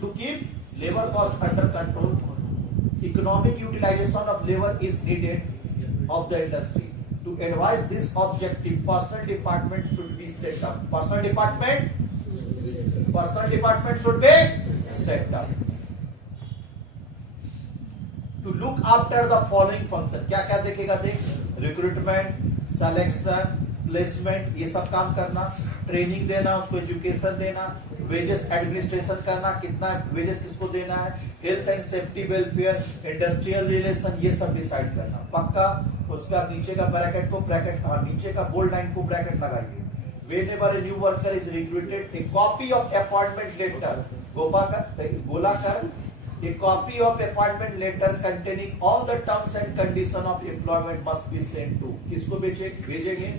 to keep labour cost under control, economic utilisation of labour is needed of the industry. To advise this objective, personal department should be set up. Personal department should be set up. To look after the following function. क्या क्या देखेगा? देख, recruitment, selection, placement, ये सब काम करना, training देना, उसको एजुकेशन देना, वेजेस एडमिनिस्ट्रेशन करना, कितना वेजेस किसको देना है, health and safety, welfare, industrial relation, ये सब डिसाइड करना। पक्का? उसका नीचे का ब्रैकेट को ब्रैकेट, नीचे का बोल्ड लाइन को ब्रैकेट लगाइए। Whenever a new worker is recruited, a copy of appointment letter, गोलाकार, a copy of appointment letter containing all the terms and condition of employment must be sent to, किसको भेजेंगे?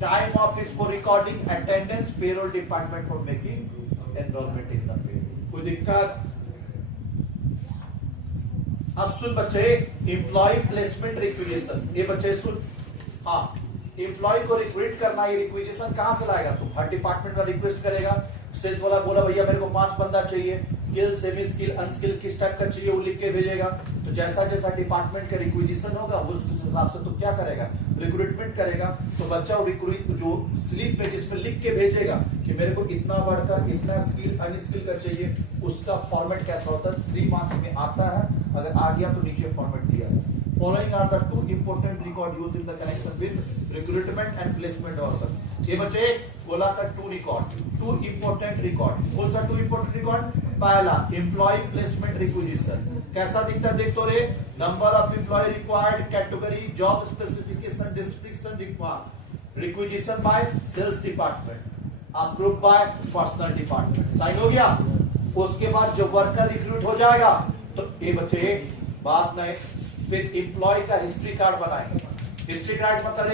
Time office for recording attendance, payroll department for making enrolment in the payroll. कोई दिक्कत? अब सुन बच्चे, employ placement requisition, ये बच्चे सुन। हाँ, employ को रिक्रूट करना, ये रिक्विजिशन कहां से लाएगा? तुम हर डिपार्टमेंट में रिक्वेस्ट करेगा। स्टेज वाला बोला भैया मेरे को 5 बंदा चाहिए, स्किल, सेमी स्किल, अनस्किल, किस टाइप का चाहिए वो लिख के भेजेगा। तो जैसा जैसा डिपार्टमेंट का रिक्विजिशन होगा उस हिसाब से तो क्या करेगा? रिक्रूटमेंट करेगा। तो बच्चा रिक्रूट जो स्लिप में जिसमें लिख के भेजेगा कि मेरे को इतना वर्कर, इतना स्किल, अनस्किल का चाहिए, उसका फॉर्मेट कैसा होता है? 3 मार्क्स में आता है। अगर आ गया तो नीचे फॉर्मेट दिया है। Following are the 2 important record used in the connection with recruitment and placement worker. ये बच्चे बोला का 2 record, 2 important record। कौन सा 2 important record? पहला employee placement requisition, कैसा दिखता देख तो रे? number of employee required, category, job specification, description required, requisition by sales department, approved by personal department, sign हो गया। उसके बाद जो वर्कर रिक्रूट हो जाएगा तो ये बच्चे बात नहीं, फिर एम्प्लॉय का हिस्ट्री कार्ड बनाएंगे। हिस्ट्री कार्ड मतलब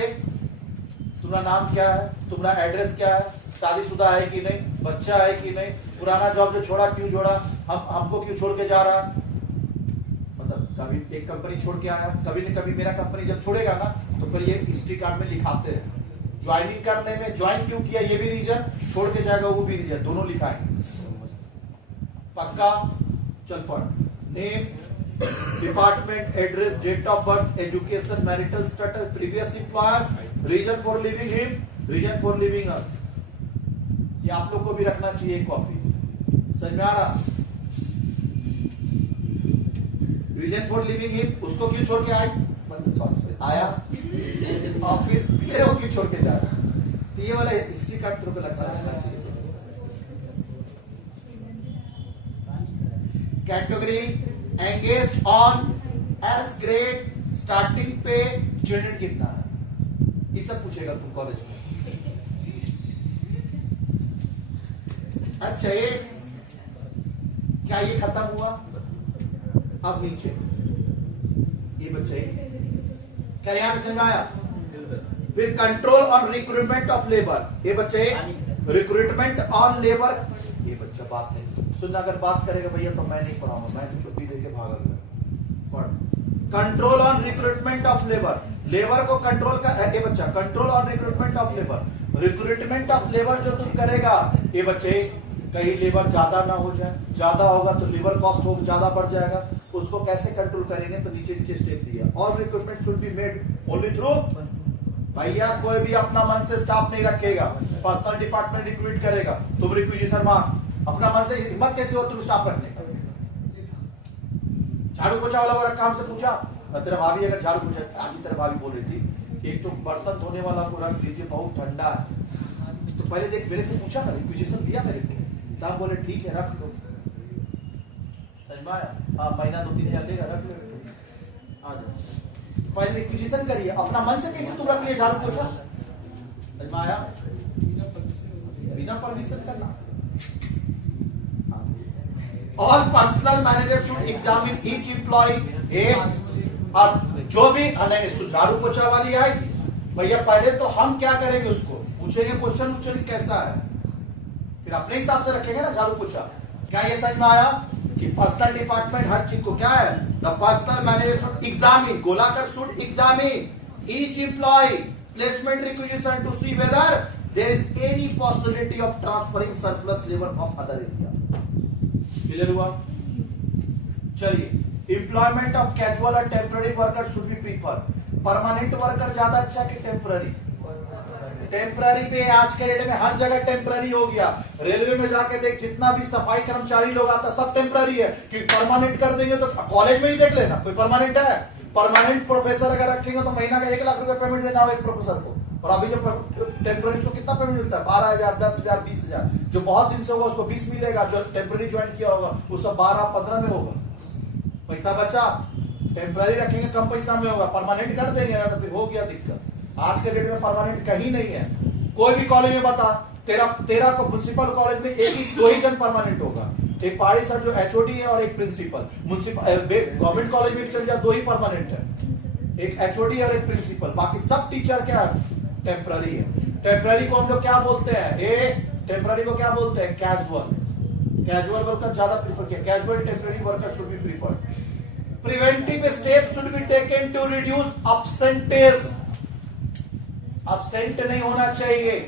तुम्हारा नाम क्या है, तुम्हारा एड्रेस क्या है, शादीशुदा है कि नहीं, बच्चा है कि नहीं, पुराना जॉब जो छोड़ा क्यों छोड़ा, हमको क्यों छोड़ के जा रहा, मतलब कभी एक कंपनी छोड़ के आया, कभी न कभी मेरा कंपनी जब छोड़ेगा ना तो फिर ये हिस्ट्री कार्ड में लिखाते हैं। ज्वाइनिंग करने में ज्वाइन क्यों किया ये भी रीजन, छोड़ के जाएगा वो भी रीजन, दोनों लिखाएंगे। पक्का? चल पढ़। Name, department, address, date of birth, education, marital status, previous employer, reason for leaving him, reason for leaving us. ये आप लोग को भी रखना चाहिए एक कॉपी। समझ में आ रहा? रीजन फॉर लिविंग हिम, उसको क्यों छोड़ के आए, आया और फिर मेरे को क्यों छोड़ के जा रहा, तो ये वाला हिस्ट्री कार्ड तेरे को रखना चाहिए। Category, engaged on as grade, starting पे चिल्ड्रन कितना है, ये सब पूछेगा तुम कॉलेज में। अच्छा ये क्या ये खत्म हुआ? अब नीचे ये बच्चे क्या यहां समझ आया? फिर control on recruitment of labour, ये बच्चे रिक्रूटमेंट ऑन लेबर, ये बच्चा बात नहीं सुनना, अगर बात करेगा भैया तो मैं नहीं पढ़ाऊंगा, मैं छुट्टी देके भागा गया। Control on recruitment of labour, labour को कंट्रोल कर, ये बच्चा control on recruitment of labour, recruitment of labour जो तुम करेगा, ये बच्चे कहीं लेबर ज्यादा ना हो जाए, ज्यादा होगा तो लेबर कॉस्ट हो ज्यादा बढ़ जाएगा, उसको कैसे कंट्रोल करेंगे? तो नीचे नीचे स्टेप दिया, all recruitment should be made only through, भैया कोई भी अपना मन से स्टाफ नहीं रखेगा, पर्सनल डिपार्टमेंट रिक्रूट करेगा, तुम रिक्विजिशन मांग, अपना मन से हिम्मत कैसे हो तुम स्टाफ रखने का? झाड़ू पोछा वाला अगर काम से पूछा, तेरा भाभी अगर झाड़ू पोछा, आज तेरा भाभी बोल रही थी कि एक तो बर्तन धोने वाला को रख दीजिए, बहुत ठंडा है, तो पहले देख मेरे से पूछा ना, रिक्विजिशन दिया मेरे को, तब बोले ठीक है रख दो, समझ में आया? हाँ महीना 2-3 हजार लेगा, रख लो, आ जाओ, पहले रिक्विजिशन करिए, अपना मन से कैसे तुम रख लिए झाड़ू पोछा? समझ में आया? बिना परमिशन करना। All personal managers should examine each employee और जो भी नहीं झाड़ू पोछा वाली आई भैया, पहले तो हम क्या करेंगे, उसको पूछेंगे क्वेश्चन कैसा है, फिर अपने हिसाब से रखेंगे ना झाड़ू पोछा। क्या ये समझ में आया कि पर्सनल डिपार्टमेंट हर चीज को क्या है? The personnel manager should examine, गोलाकर should examine each employee placement requisition to see whether there is any possibility of transferring surplus labour from other area. Clear हुआ? चलिए, एम्प्लॉयमेंट ऑफ कैजुअल और temporary worker should be prefer, permanent worker ज्यादा अच्छा कि temporary? Temporary पे आज के date में हर जगह टेम्पररी हो गया, रेलवे में जाके देख जितना भी सफाई कर्मचारी लोग आता सब टेम्पररी है, कि परमानेंट कर देंगे तो कॉलेज में ही देख लेना कोई परमानेंट है। परमानेंट प्रोफेसर अगर रखेंगे तो महीना का 1 लाख रुपए पेमेंट देना हो एक प्रोफेसर को, और अभी जो टेम्पररी को कितना पेमेंट मिलता है? 12,000, 10,000, 20,000, जो बहुत दिन से होगा उसको 20 मिलेगा, जो टेम्पररी ज्वाइन किया होगा वो सब 12-15 में होगा, पैसा बचा। टेम्पररी रखेंगे कम पैसा में होगा, परमानेंट कर देंगे ना तो फिर हो गया दिक्कत। आज के डेट में परमानेंट कहीं नहीं है, कोई भी कॉलेज में बता, तेरा को म्युनिसिपल कॉलेज में एक ही 2 ही जन परमानेंट होगा, एक पहाड़ी सर जो एचओडी है और एक प्रिंसिपल। म्युनिसिपल गवर्नमेंट कॉलेज में चल जाए 2 ही परमानेंट है, एक एचओडी और एक प्रिंसिपल, बाकी सब टीचर क्या है? टेम्पररी है। टेम्पररी को हम लोग क्या बोलते हैं? टेम्पररी को क्या बोलते हैं? कैजुअल। कैजुअल वर्कर ज्यादा प्रीफर किया, casual temporary worker should be preferred. Preventive steps should be taken to reduce absenteeism, absent नहीं होना चाहिए।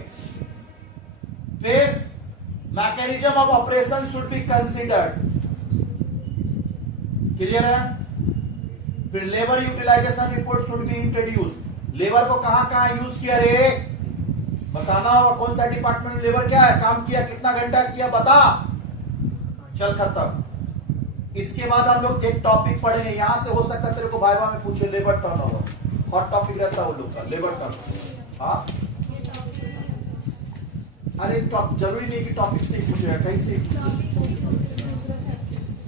फिर mechanism of operation should be considered, clear है? फिर labour utilisation report should be introduce, labour को कहां यूज किया रे बताना होगा, कौन सा डिपार्टमेंट में लेबर क्या है, काम किया, कितना घंटा किया बता, चल खत्म। इसके बाद हम लोग एक टॉपिक पढ़ेंगे, यहां से हो सकता है तेरे को वाइवा में पूछे, लेबर टर्नओवर, हॉट टॉपिक रहता है वो लोग का लेबर टर्नओवर। हाँ अरे जरूरी नहीं कि टॉपिक से ही पूछेगा, कहीं से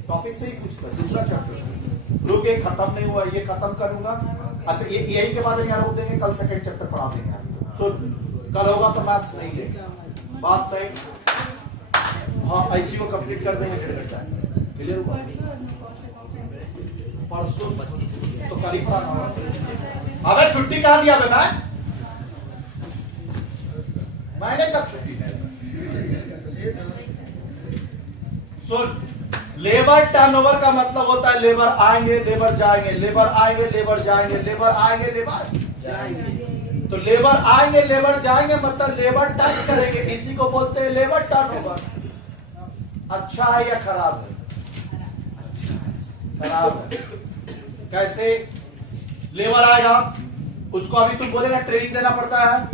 टॉपिक से ही पूछता, दूसरा चैप्टर रुक ये खत्म नहीं हुआ, ये खत्म करूंगा। अच्छा ये यही के बाद यहाँ रोक देंगे, कल सेकंड चैप्टर पढ़ा देंगे। सुन कल होगा तो मैथ्स नहीं है, बात नहीं। हाँ आईसीयू कंप्लीट कर देंगे 1.5 घंटा, क्लियर हुआ? परसों तो कल ही पढ़ाना होगा। अबे छुट्टी कहाँ दिया मैं? मैंने कब छुट्टी है? सुन, लेबर टर्नओवर का मतलब होता है लेबर आएंगे लेबर जाएंगे, लेबर आएंगे लेबर जाएंगे, लेबर आएंगे लेबर जाएंगे। तो लेबर आएंगे लेबर जाएंगे मतलब लेबर टर्न करेंगे, इसी को बोलते हैं लेबर टर्नओवर। अच्छा है या खराब है? खराब है। कैसे? लेबर आएगा, उसको अभी तुम बोले ना ट्रेनिंग देना पड़ता है,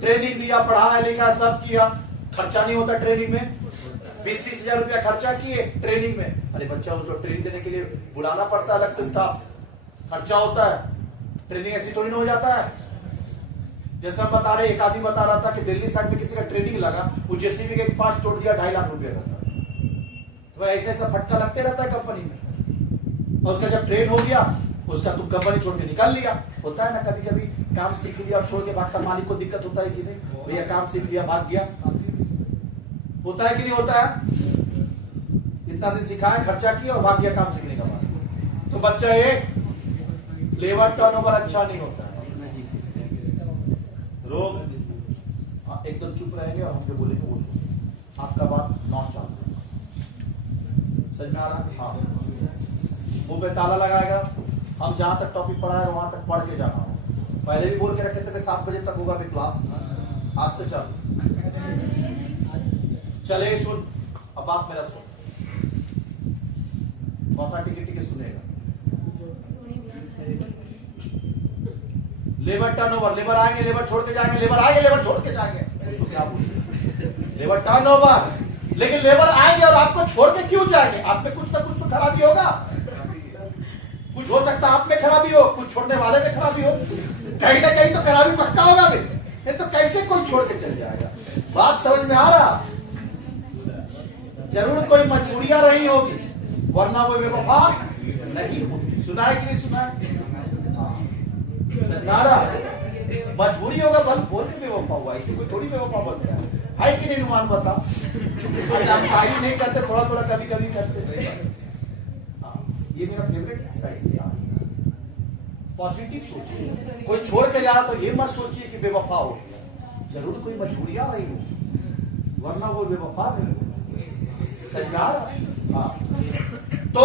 ट्रेनिंग दिया, पढ़ाया लिखा सब किया, खर्चा नहीं होता ट्रेनिंग में, 20-30 हजार रुपया खर्चा किए ट्रेनिंग में। अरे बच्चा उसको ट्रेनिंग देने के लिए बुलाना पड़ता है अलग से स्टाफ, खर्चा होता है। ट्रेनिंग ऐसी थोड़ी ना हो जाता है। जैसे हम बता रहे, एक आदमी बता रहा था कि दिल्ली साइड में किसी का ट्रेनिंग लगा, वो जेसीबी के पास तोड़ दिया 2.5 लाख रुपया का। तो ऐसे ऐसा फटका लगते रहता है कंपनी में, और उसका जब ट्रेन हो गया उसका तुम कंपनी छोड़ के निकाल लिया। होता है ना कभी कभी, काम सीख लिया और छोड़ के भागता, मालिक को दिक्कत होता है कि नहीं, भैया काम सीख लिया भाग गया, होता है कि नहीं होता है? इतना दिन सिखाया, खर्चा किया और भाग गया काम सीखने का बाद। तो बच्चा ये लेबर टर्नओवर अच्छा नहीं होता है। रोग एकदम चुप रहेंगे और हम जो बोलेंगे वो सुनो, आपका बात नॉन चालू, समझ में आ रहा है? हाँ, मुंह पे ताला लगाएगा, हम जहां तक टॉपिक पढ़ाए वहां तक पढ़ के जाना हो। पहले भी बोल के रखे थे 7 बजे तक होगा भी क्लास, आज से चल चले। सुन अब बात मेरा सुन, कौन सा टिके सुनेगा? लेबर टर्नओवर, लेबर आएंगे लेबर छोड़ के जाएंगे, लेबर आएंगे लेबर छोड़ के जाएंगे, क्या बोल लेबर टर्नओवर, लेकिन लेबर आएंगे और आपको छोड़ के क्यों जाएंगे? आप में कुछ ना कुछ तो खराबी होगा, कुछ हो सकता है आप में खराबी हो, कुछ छोड़ने वाले में खराबी हो, कहीं ना कहीं तो खराबी पक्का होगा भी, नहीं तो कैसे कोई छोड़ के चल जाएगा? बात समझ में आ रहा? जरूर कोई मजबूरियां रही होगी, वरना वो बेवफा नहीं होती। सुना है कि नहीं सुना है? मजबूरी होगा बस बोल के बेवफा हुआ, ऐसे कोई थोड़ी बेवफा बन गया है कि नहीं? नुमान बता, हम शायरी नहीं करते, थोड़ा थोड़ा कभी कभी करते। ये मेरा फेवरेट साइड है। पॉजिटिव सोचिए, कोई छोड़ के जा रहा तो ये मत सोचिए कि बेवफा हो गया, जरूर कोई मजबूरियां रही हो, वरना वो बेवफा नहीं। हाँ, तो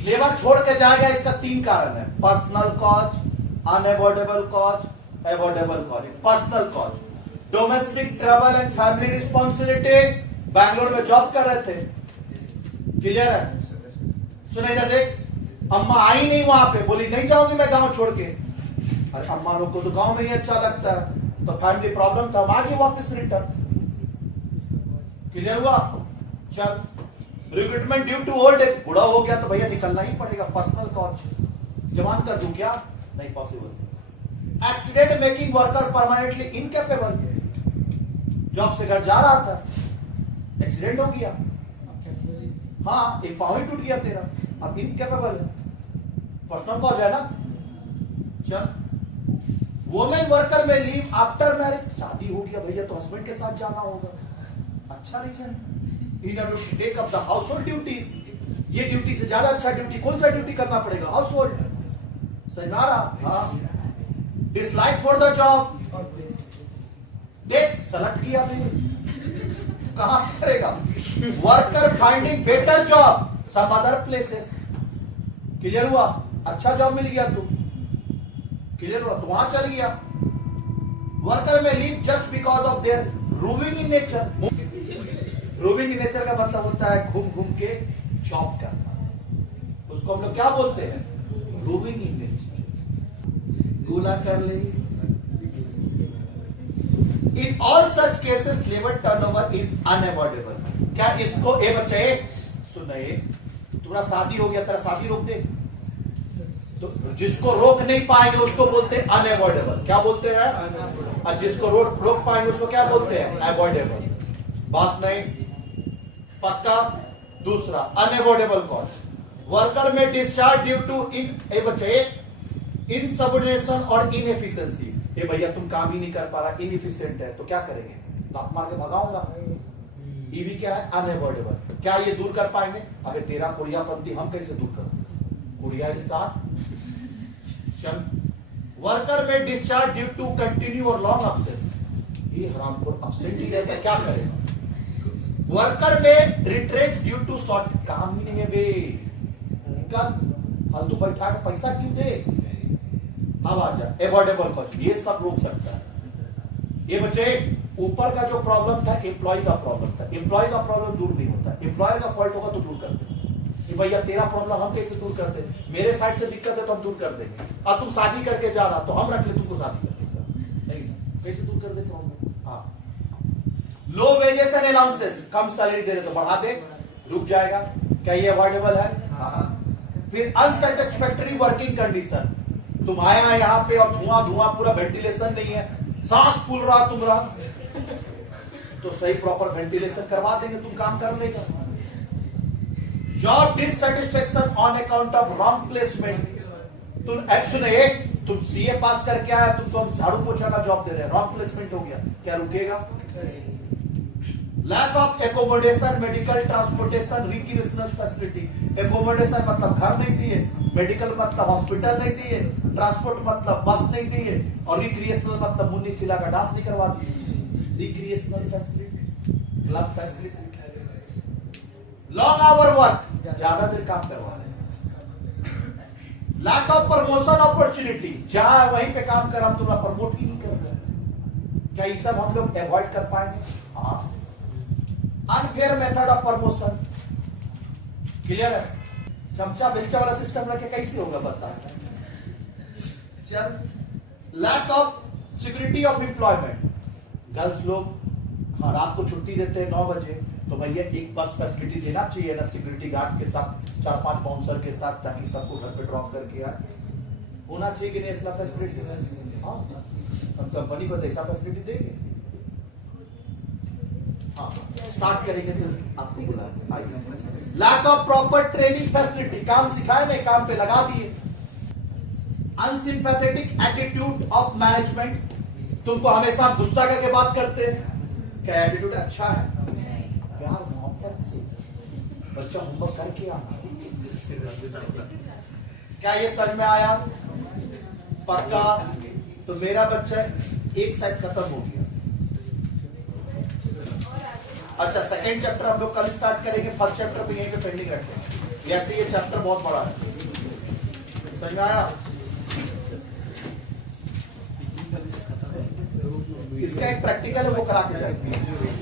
लेबर छोड़ के जाएगा, इसका 3 कारण है, personal cause, unavoidable cause, avoidable cause. Personal cause, domestic trouble and family responsibility. Bangalore में जॉब कर रहे थे, क्लियर है? सुने इधर देख, अम्मा आई नहीं वहां पे, बोली नहीं जाऊंगी मैं गांव छोड़ के। अरे अम्मा लोग को तो गांव में ही अच्छा लगता है, तो फैमिली प्रॉब्लम था, आ गए वापस रिटर्न। क्लियर हुआ? चल, recruitment due to old age, बूढ़ा हो गया तो भैया निकलना ही पड़ेगा, पर्सनल कॉज। जवान कर दूं क्या? नहीं possible. Accident making worker permanently incapable, job से घर जा रहा था, एक्सीडेंट हो गया, हाँ एक पांव ही टूट गया तेरा, अब इनकेपेबल है, पर्सनल कॉज है ना। चल, वुमेन वर्कर में लीव आफ्टर मैरिज, शादी हो गया भैया तो हस्बैंड के साथ जाना होगा, अच्छा reason. In order to take up the house hold duties, ये ड्यूटी से ज्यादा अच्छा ड्यूटी कौन सा ड्यूटी करना पड़ेगा? House hold. समझ आ रहा? हाँ। डिसलाइक फॉर द जॉब, देख सलट किया कहां से करेगा? Worker finding better job some other places. Clear हुआ? अच्छा जॉब मिल गया तू, क्लियर हुआ, तो वहां चल गया। वर्कर में leave just because of their roving in nature. Roving in nature का मतलब होता है घूम घूम के जॉब करना, उसको हम लोग क्या बोलते हैं? Roving in nature. गुना कर ले। In all such cases labour turnover is unavoidable. क्या इसको ए बच्चे सुनिए, तुम्हारा शादी हो गया, तेरा शादी रोक दे, तो जिसको रोक नहीं पाएंगे उसको बोलते हैं अनअवॉइडेबल। क्या बोलते हैं? और जिसको रोक पाएंगे उसको क्या बोलते हैं? अवॉइडेबल। बात नहीं पक्का। दूसरा अनअवॉइडेबल कॉज, वर्कर में डिस्चार्ज ड्यू टू इनसबऑर्डिनेशन और इनएफिशिएंसी। ये भैया तुम काम ही नहीं कर पा रहा, इनएफिशिएंट है, तो क्या करेंगे? लात मार के भगाऊंगा। ये भी क्या है? अनअवॉइडेबल। क्या ये दूर कर पाएंगे? अबे तेरा कुड़ियापंथी हम कैसे दूर करें? कुड़िया इंसान। चल, वर्कर में डिस्चार्ज ड्यू टू कंटिन्यू और लॉन्ग अब्सेंस। ये हरामखोर अब्सेंट ही रहता है, क्या करेगा? वर्कर में रिट्रेक्स ड्यू टू शॉर्ट, काम ही नहीं है बे, निकल फालतू बैठा के पैसा क्यों दे? अब आ जा अवॉइडेबल कॉज, ये सब रोक सकता है। ये बच्चे ऊपर का जो प्रॉब्लम था एम्प्लॉय का प्रॉब्लम था, एम्प्लॉय का प्रॉब्लम दूर नहीं होता, एम्प्लॉय का फॉल्ट होगा तो दूर कर दे। भैया तेरा प्रॉब्लम हम कैसे दूर कर दे? मेरे साइड से दिक्कत है तो हम दूर कर देंगे। अब तुम शादी करके जा रहा तो हम रख ले तुमको शादी करके, नहीं कैसे दूर कर देते हम? हाँ, लो वेजेस एंड अलाउंसेस, कम सैलरी दे रहे तो बढ़ा दे, रुक जाएगा, क्या ये अवॉइडेबल है? हाँ। फिर अनसेटिस्फैक्टरी वर्किंग कंडीशन, तुम आया यहाँ पे और धुआं धुआं, पूरा वेंटिलेशन नहीं है, सांस फूल रहा तुम रहा, तो सही प्रॉपर वेंटिलेशन करवा देंगे, तुम काम करने का। Job dissatisfaction on account of wrong placement, तुम सीए पास करके आया, तुमको हम झाड़ू पोछा का जॉब दे रहे हैं, रॉन्ग प्लेसमेंट हो गया, क्या रुकेगा? Lack of accommodation, medical transportation, recreational facility. Accommodation मतलब घर नहीं दिए, मेडिकल मतलब हॉस्पिटल नहीं दिए, ट्रांसपोर्ट मतलब बस नहीं दिए, और रिक्रिएशनल मतलब मुन्नी सिला का डांस नहीं करवा दिए। Recreational facility, club facility. Long hour work, ज्यादा देर काम करवा रहे। लैक ऑफ प्रमोशन अपॉर्चुनिटी, जहां वहीं पे काम कर, हम तुम्हारा प्रमोट ही नहीं कर रहे। क्या ये सब हम लोग अवॉइड कर पाएंगे? हाँ। Unfair method of promotion, clear है? चमचा बेलचा वाला सिस्टम रखे कैसे होगा बता? चल। Lack of security of employment, girls लोग हाँ रात को छुट्टी देते हैं 9 बजे, तो भैया एक बस फैसिलिटी देना चाहिए ना, सिक्योरिटी गार्ड के साथ, 4-5 बाउंसर के साथ, ताकि सबको घर पे ड्रॉप करके आए। होना चाहिए कि नहीं ऐसा फैसिलिटी? हाँ, हम कंपनी को तो ऐसा फैसिलिटी देंगे। हाँ, स्टार्ट करेंगे तो आपको बुला। Lack of proper training facility, काम सिखाए नहीं, काम पे लगा दिए। अनसिंपैथेटिक एटीट्यूड ऑफ मैनेजमेंट, तुमको हमेशा गुस्सा करके बात करते हैं। क्या एटीट्यूड अच्छा है? प्यार मोहब्बत से बच्चा होमवर्क करके आना। क्या ये समझ में आया? पक्का? तो मेरा बच्चा एक साइड खत्म हो गया। अच्छा, सेकेंड चैप्टर हम लोग कल स्टार्ट करेंगे, फर्स्ट चैप्टर भी यहीं पे पेंडिंग रखें। वैसे ये चैप्टर बहुत बड़ा है, समझ में आया? इसका एक प्रैक्टिकल है, वो करा के जाएंगे।